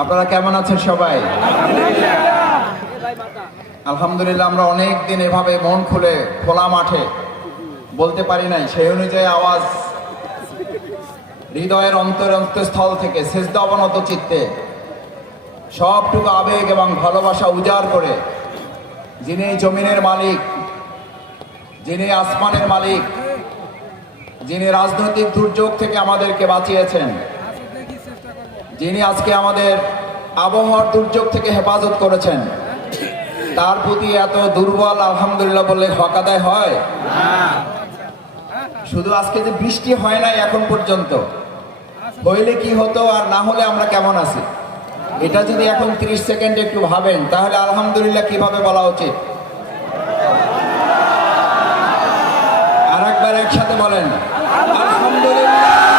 আপনারা কেমন আছেন সবাই? আলহামদুলিল্লাহ। আমরা অনেক দিন এভাবে মন খুলে খোলা মাঠে বলতে পারি নাই, সেই অনুযায়ী আওয়াজ হৃদয়ের অন্তরস্থল থেকে সেজদা অবনত চিত্তে সবটুকু আবেগ এবং ভালোবাসা উজাড় করে যিনি জমিনের মালিক, যিনি আসমানের মালিক, যিনি রাজনৈতিক দুর্যোগ থেকে আমাদেরকে বাঁচিয়েছেন, যিনি আজকে আমাদের আবহাওয়ার দুর্যোগ থেকে হেফাজত করেছেন, তার প্রতি এত দুর্বল আলহামদুলিল্লাহ বললে হক আদায় হয়? শুধু আজকে যে বৃষ্টি হয় নাই এখন পর্যন্ত, হইলে কি হতো আর না হলে আমরা কেমন আছি, এটা যদি এখন 30 সেকেন্ড একটু ভাবেন তাহলে আলহামদুলিল্লাহ কিভাবে বলা উচিত? আর একবার একসাথে বলেন